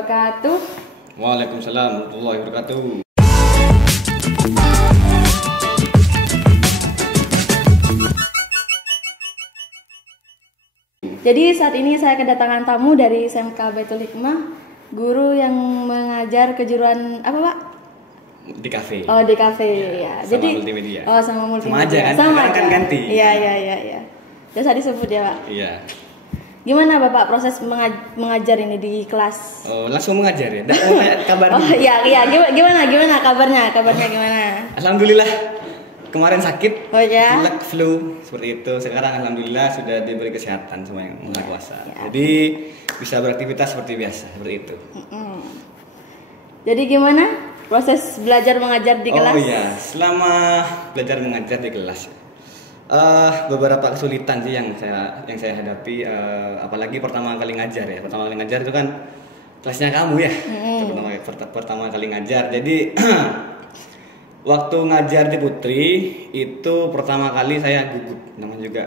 wabarakatuh. Waalaikumsalam warahmatullahi wabarakatuh. Jadi saat ini saya kedatangan tamu dari SMK Baitul Hikmah, guru yang mengajar kejuruan apa Pak? Di kafe. Oh di kafe ya. Sama Jadi multimedia. Oh sama multimedia. Sama aja kan? Sama Sekarang kan aja. ganti. Iya. Terus tadi sebut ya Pak. Iya. Gimana Bapak proses mengajar ini di kelas? Oh, langsung mengajar ya. Nggak mau tanya kabarnya. Oh iya. Gimana kabarnya? Kabarnya gimana? Alhamdulillah. Kemarin sakit. Oh ya. Pilek, flu seperti itu. Sekarang alhamdulillah sudah diberi kesehatan sama yang Maha Kuasa. Ya. Jadi bisa beraktivitas seperti biasa, seperti itu. Jadi gimana proses belajar mengajar di kelas? Oh iya, selama belajar mengajar di kelas, beberapa kesulitan sih yang saya hadapi, apalagi pertama kali ngajar ya. Pertama kali ngajar itu kan kelasnya kamu ya, pertama kali ngajar. Jadi waktu ngajar di Putri itu pertama kali saya gugup, namanya juga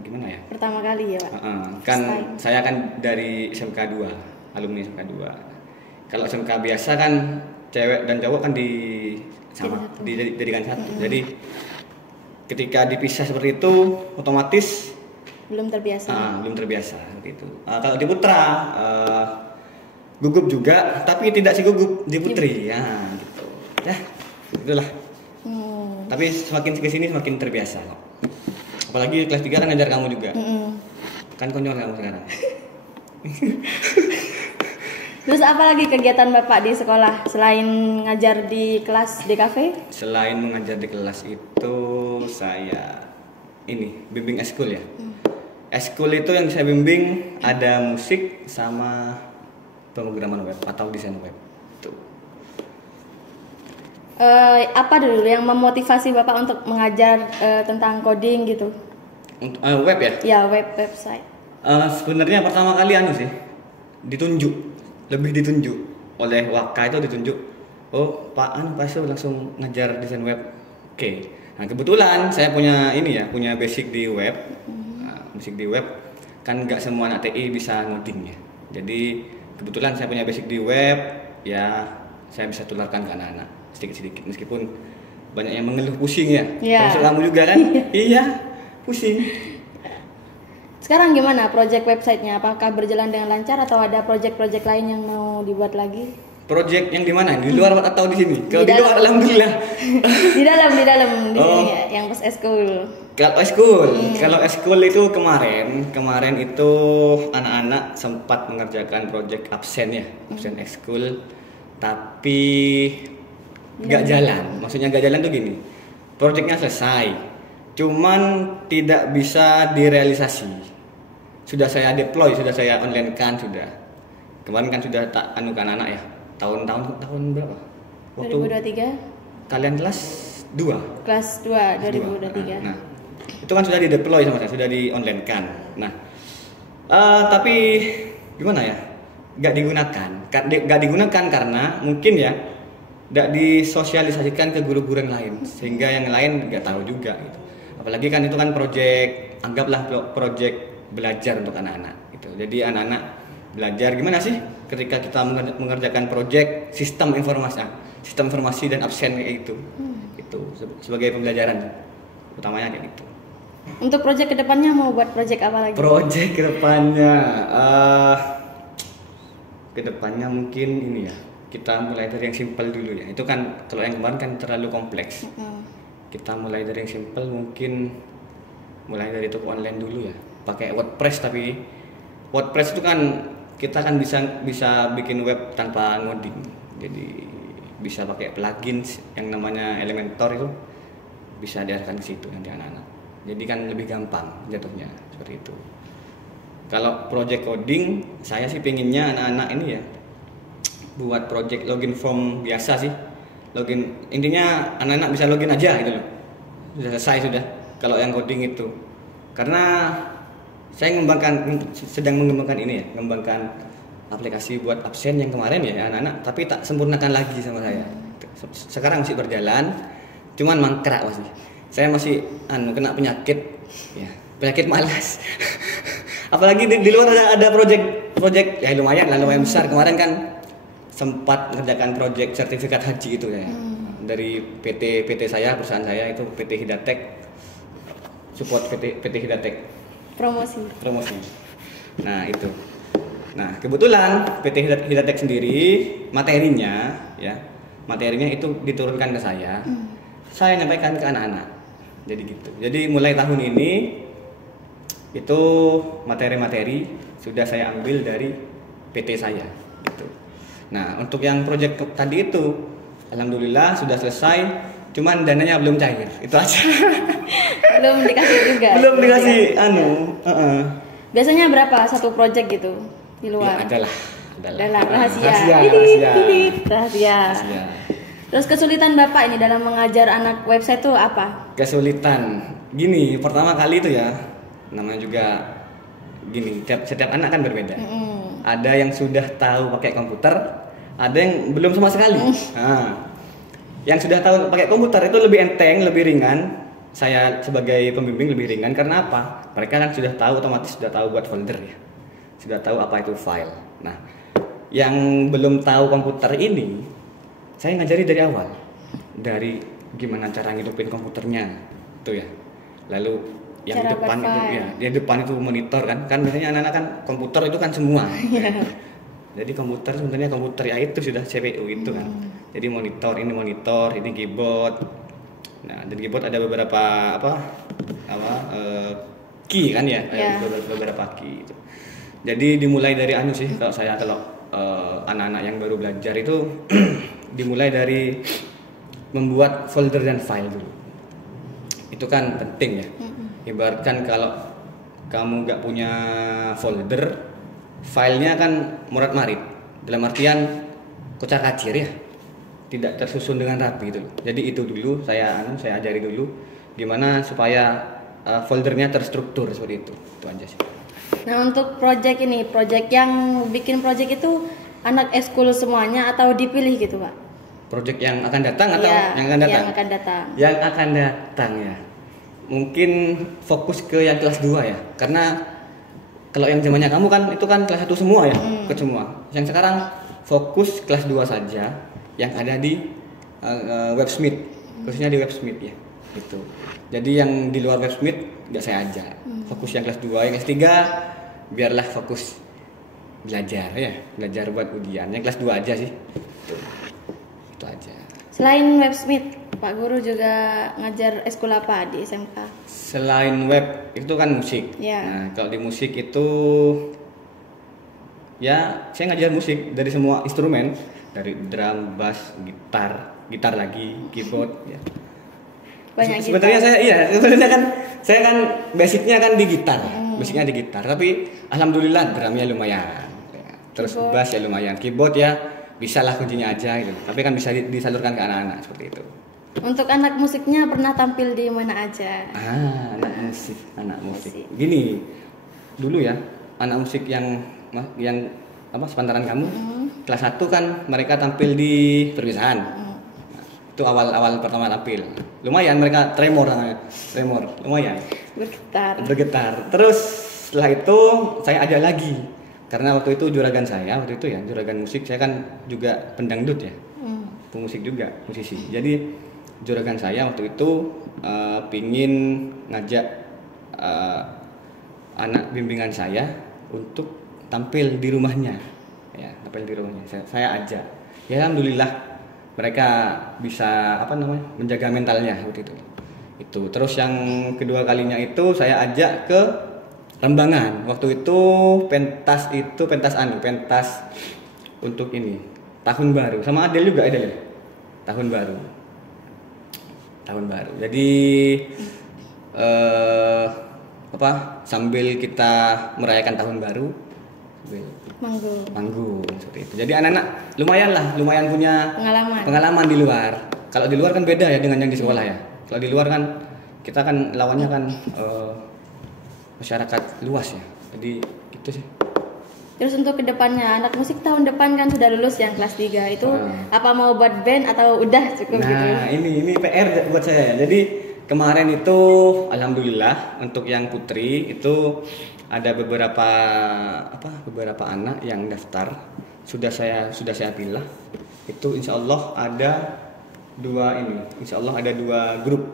gimana ya? Pertama kali ya Pak. Kan saya kan dari SMK 2, alumni SMK 2. Kalau SMK biasa kan cewek dan cowok kan dijadikan satu. Jadi ketika dipisah seperti itu otomatis Belum terbiasa seperti itu. Kalau di Putra gugup juga, tapi tidak gugup di Putri ya gitu. Ya, itulah. Tapi semakin kesini semakin terbiasa. Apalagi kelas 3 kan ngajar kamu juga. Kan konyol kamu sekarang. Terus apa lagi kegiatan Bapak di sekolah selain ngajar di kelas di kafe? Selain mengajar di kelas itu saya bimbing eskul ya. Eskul itu yang saya bimbing ada musik sama pemrograman web atau desain web. Tuh. Apa dulu yang memotivasi Bapak untuk mengajar tentang coding gitu? Untuk web ya? Ya, website. Sebenarnya pertama kali lebih ditunjuk oleh Waka itu ditunjuk. Oh, Pak Su langsung ngajar desain web. Oke. Nah, kebetulan saya punya basic di web. Basic di web kan nggak semua anak TI bisa ngoding ya. Jadi kebetulan saya punya basic di web, ya saya bisa tularkan ke anak-anak sedikit-sedikit meskipun banyak yang mengeluh pusing ya. Termasuk kamu juga kan? Iya, pusing. Sekarang gimana project websitenya? Apakah berjalan dengan lancar atau ada project-project lain yang mau dibuat lagi? Project yang di mana? Di luar atau di sini? Kalau di luar alhamdulillah. Di dalam di sini ya, yang pas eskul. Kalau eskul itu kemarin itu anak-anak sempat mengerjakan project absen ya, absen eskul, tapi nggak jalan. Maksudnya nggak jalan tuh gini, projectnya selesai, cuman tidak bisa direalisasi. Sudah saya deploy, sudah saya online kan sudah. Kemarin kan sudah tak anukan anak ya. Tahun berapa? Waktu 2023. Kalian kelas 2. Kelas 2 2023. Nah, itu kan sudah di deploy sama saya, sudah di online kan. Nah, tapi gimana ya? Gak digunakan karena mungkin ya gak disosialisasikan ke guru-guru yang lain, sehingga yang lain gak tahu juga gitu. Apalagi kan itu kan anggaplah project belajar untuk anak-anak gitu. Jadi anak-anak belajar gimana sih ketika kita mengerjakan project sistem informasi dan absen kayak gitu. Itu sebagai pembelajaran utamanya kayak gitu. Untuk project kedepannya mau buat project apa lagi? Project kedepannya mungkin ini ya. Kita mulai dari yang simpel dulu ya. Itu kan kalau yang kemarin kan terlalu kompleks. Kita mulai dari yang simpel, mungkin mulai dari toko online dulu ya. Pakai WordPress, tapi WordPress itu kan kita kan bisa bikin web tanpa ngoding. Jadi bisa pakai plugin yang namanya Elementor, itu bisa diarahkan ke situ nanti anak-anak. Jadi kan lebih gampang jatuhnya seperti itu. Kalau project coding, saya sih pengennya anak-anak ini ya buat project login form biasa sih. Intinya anak-anak bisa login aja gitu loh. Sudah selesai sudah. Kalau yang coding itu. Karena saya sedang mengembangkan aplikasi buat absen yang kemarin ya anak-anak, tapi tak sempurnakan lagi sama saya. Sekarang masih berjalan, cuman mangkrak masih. Saya masih kena penyakit malas. Apalagi di luar ada project ya lumayan besar. Kemarin kan sempat mengerjakan proyek sertifikat haji itu ya. Dari PT saya, perusahaan saya itu PT Hidatek, support PT Hidatek. Promosi. Nah, itu. Nah, kebetulan PT Hidatek sendiri materinya itu diturunkan ke saya. Saya nyampaikan ke anak-anak. Jadi gitu. Jadi mulai tahun ini itu materi-materi sudah saya ambil dari PT saya gitu. Nah, untuk yang proyek tadi itu alhamdulillah sudah selesai, cuman dananya belum cair. Itu aja. Belum dikasih juga. Belum dikasih Biasanya berapa satu proyek gitu di luar? Ya, adalah rahasia. Terus kesulitan Bapak ini dalam mengajar anak website itu apa? Kesulitan gini, pertama kali itu ya, namanya juga gini, setiap anak kan berbeda. Ada yang sudah tahu pakai komputer, ada yang belum sama sekali. Nah, yang sudah tahu pakai komputer itu lebih enteng, lebih ringan. Saya sebagai pembimbing lebih ringan karena apa? Mereka kan sudah tahu, otomatis sudah tahu buat folder ya, sudah tahu apa itu file. Nah, yang belum tahu komputer ini, saya ngajari dari awal, dari gimana cara ngidupin komputernya, itu ya. Lalu yang cara depan itu ya, yang depan itu monitor kan biasanya anak-anak kan komputer itu kan semua. Jadi komputer sebenarnya komputer ya itu sudah CPU itu kan. Jadi monitor, ini keyboard. Nah, di keyboard ada beberapa key kan ya, beberapa key itu. Jadi dimulai dari sih kalau anak-anak yang baru belajar itu dimulai dari membuat folder dan file dulu. Itu kan penting ya. Ibaratkan kalau kamu nggak punya folder, filenya kan morat-marit. Dalam artian kocar-kacir ya, tidak tersusun dengan rapi gitu. Jadi itu dulu saya ajari dulu gimana supaya foldernya terstruktur seperti itu. Itu aja sih. Nah, untuk project yang bikin project itu anak eskul semuanya atau dipilih gitu, Pak? Project yang akan datang atau yang akan datang? Yang akan datang ya. Mungkin fokus ke yang kelas 2 ya. Karena kalau yang zamannya kamu kan itu kan kelas 1 semua ya, ke semua. Yang sekarang fokus kelas 2 saja yang ada di Websmith, khususnya di Websmith ya. Gitu. Jadi yang di luar Websmith nggak saya ajak. Fokus yang kelas 2, yang kelas 3 biarlah fokus belajar ya, belajar buat ujian. Yang kelas 2 aja sih. Itu aja. Selain Websmith, Pak Guru juga ngajar eskul apa di SMK? Selain web itu kan musik. Ya. Nah, kalau di musik itu ya saya ngajar musik dari semua instrumen, dari drum, bass, gitar lagi, keyboard ya. Banyak sebenarnya saya kan basicnya kan di gitar, basicnya di gitar. Tapi alhamdulillah drumnya lumayan, terus bass ya lumayan, keyboard ya bisa lah kuncinya aja gitu. Tapi kan bisa disalurkan ke anak-anak seperti itu. Untuk anak musiknya pernah tampil di mana aja? Anak musik. Gini, dulu ya anak musik yang sepantaran kamu, kelas 1 kan mereka tampil di perpisahan. Itu awal pertama tampil. Lumayan mereka tremor, lumayan. Bergetar. Terus setelah itu saya ajak lagi. Karena waktu itu juragan musik, saya kan juga pendangdut ya. Pemusik juga, musisi. Jadi juragan saya waktu itu pingin ngajak anak bimbingan saya untuk tampil di rumahnya. Ya, tampil di rumahnya. Saya ajak. Ya alhamdulillah mereka bisa menjaga mentalnya waktu itu. Itu. Terus yang kedua kalinya itu saya ajak ke Rembangan. Waktu itu pentas untuk ini tahun baru sama Adel juga tahun baru. Jadi sambil kita merayakan tahun baru manggung seperti itu. Jadi anak-anak lumayan punya pengalaman di luar. Kalau di luar kan beda ya dengan yang di sekolah ya. Kalau di luar kan kita kan lawannya kan masyarakat luas ya. Jadi gitu sih. Terus untuk kedepannya, anak musik tahun depan kan sudah lulus yang kelas 3 itu apa mau buat band atau udah cukup gitu? Nah ini PR buat saya. Jadi kemarin itu alhamdulillah untuk yang putri itu ada beberapa anak yang daftar sudah saya pilih. Itu insya Allah ada insya Allah ada 2 grup.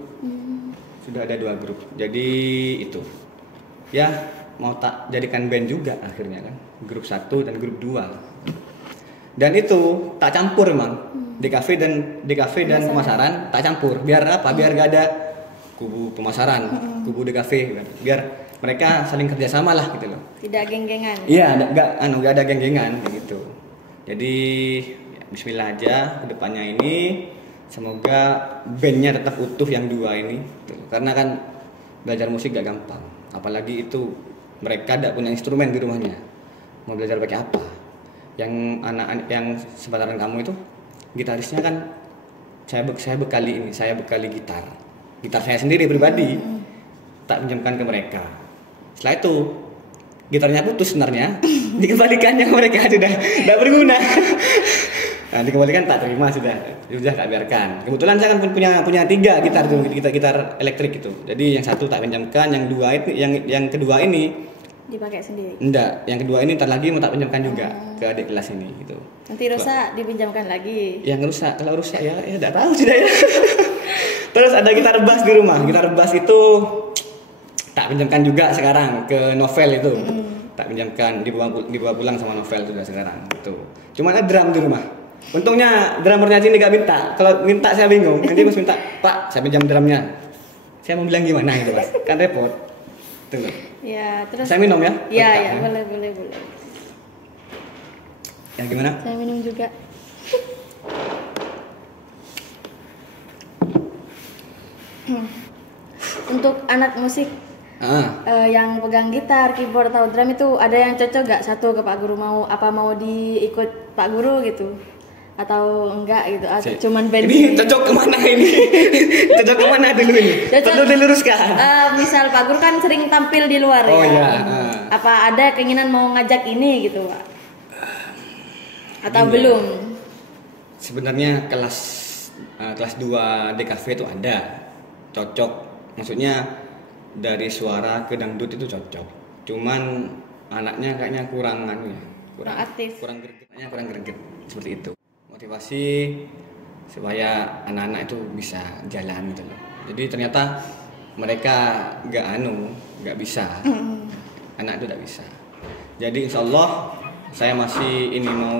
Sudah ada 2 grup. Jadi itu ya mau tak jadikan band juga akhirnya kan, grup 1 dan grup 2. Dan itu tak campur emang. DKV dan pemasaran tak campur. Biar apa? Biar gak ada kubu pemasaran, kubu DKV, biar mereka saling kerjasama lah gitu loh. Tidak geng-gengan. Iya, gak ada geng-gengan gitu. Jadi ya, Bismillah aja kedepannya ini, semoga bandnya tetap utuh yang 2 ini. Gitu. Karena kan belajar musik gak gampang, apalagi itu mereka tidak punya instrumen di rumahnya. Mau belajar pakai apa? Yang anak yang sepantaran kamu itu gitarisnya kan saya bekali gitar saya sendiri pribadi, tak pinjamkan ke mereka. Setelah itu gitarnya putus sebenarnya, dikembalikannya ke mereka sudah tidak berguna. Nah, dikembalikan tak terima, sudah tak biarkan. Kebetulan saya kan punya 3 gitar elektrik itu. Jadi yang 1 tak pinjamkan, yang 2 itu yang kedua ini dipakai sendiri. Enggak, yang kedua ini ntar lagi mau tak pinjamkan juga ke adik kelas ini gitu. Nanti rusak dipinjamkan lagi. Yang rusak, kalau rusak ya enggak tahu sudah ya. Terus ada gitar bass di rumah. Gitar bass itu tak pinjamkan juga sekarang ke Novel itu. Tak pinjamkan, dibawa pulang sama Novel sudah sekarang gitu. Cuma ada drum di rumah. Untungnya drummernya sini gak minta. Kalau minta saya bingung. Nanti harus minta, "Pak, saya pinjam drumnya." Saya mau bilang gimana gitu, Mas. Kan repot. Tuh. Ya, terus Saya minum ya? Iya, boleh. Ya gimana? Saya minum juga. Untuk anak musik yang pegang gitar, keyboard atau drum itu ada yang cocok gak satu ke Pak Guru, mau diikut Pak Guru gitu? Atau enggak gitu, atau cuman band ini cocok kemana ini? Cocok kemana dulu ini? Perlu diluruskan. Misal Pak Guru kan sering tampil di luar apa ada keinginan mau ngajak ini gitu Pak? Atau belum? Sebenarnya kelas 2 DKV itu ada, cocok. Maksudnya dari suara ke dangdut itu cocok. Cuman anaknya kayaknya kurang aktif, kurang greget seperti itu. Motivasi supaya anak-anak itu bisa jalan gitu loh. Jadi ternyata mereka nggak bisa. Anak itu nggak bisa. Jadi insya Allah saya masih mau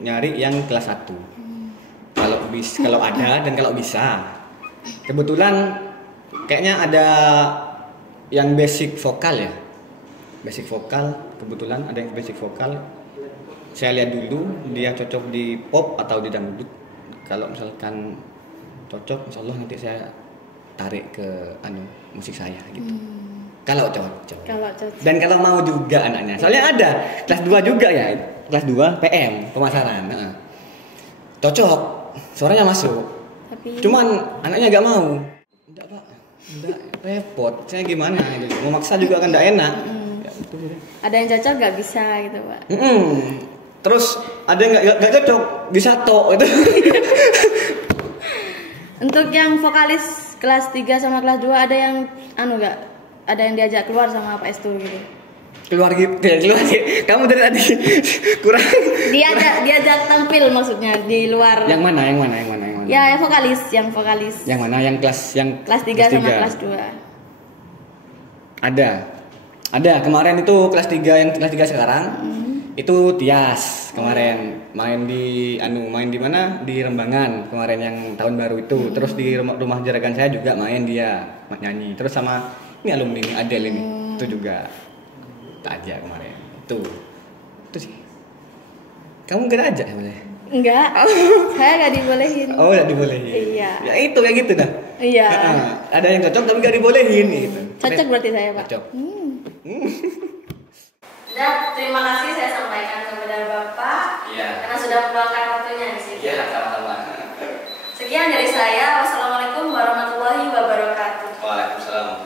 nyari yang kelas 1. Kalau ada dan kalau bisa. Kebetulan kayaknya ada yang basic vokal ya. Basic vokal, kebetulan ada yang basic vokal. Saya lihat dulu dia cocok di pop atau di dangdut. Kalau misalkan cocok, insya Allah nanti saya tarik ke musik saya gitu. Kalau cocok. Dan kalau mau juga anaknya. Soalnya ada kelas 2 juga ya. Kelas 2 PM pemasaran. Cocok. Suaranya masuk. Cuman anaknya gak mau. Enggak, Pak. Enggak, repot. Saya gimana gitu. Mau maksa juga kan enggak enak. Ya, ada yang cocok gak bisa gitu, Pak. Terus ada yang gak cocok, bisa tok itu. Untuk yang vokalis kelas 3 sama kelas 2 ada yang gak? Ada yang diajak keluar sama Pak Estu gitu? Keluar gitu. Kamu dari tadi kurang. Diajak tampil maksudnya di luar. Yang mana? Ya, yang vokalis. Yang mana? Yang kelas 3 sama kelas 2. Ada. Kemarin itu kelas 3 yang kelas 3 sekarang. Itu Tias kemarin main di mana? Di Rembangan kemarin yang tahun baru itu. Terus di rumah jaragan saya juga main dia nyanyi. Terus sama ini alumni ini Adel ini. Itu juga tak aja kemarin. Itu sih. Kamu gak ajak ya? Enggak. Saya gak dibolehin. Oh, gak dibolehin. Iya. Ya itu kayak gitu dah. Iya. Ada yang cocok tapi gak dibolehin gitu. Cocok berarti saya, Pak. Cocok. Dan terima kasih saya sampaikan kepada Bapak karena sudah meluangkan waktunya di sini. Iya, sama-sama. Sekian dari saya. Wassalamualaikum warahmatullahi wabarakatuh. Waalaikumsalam.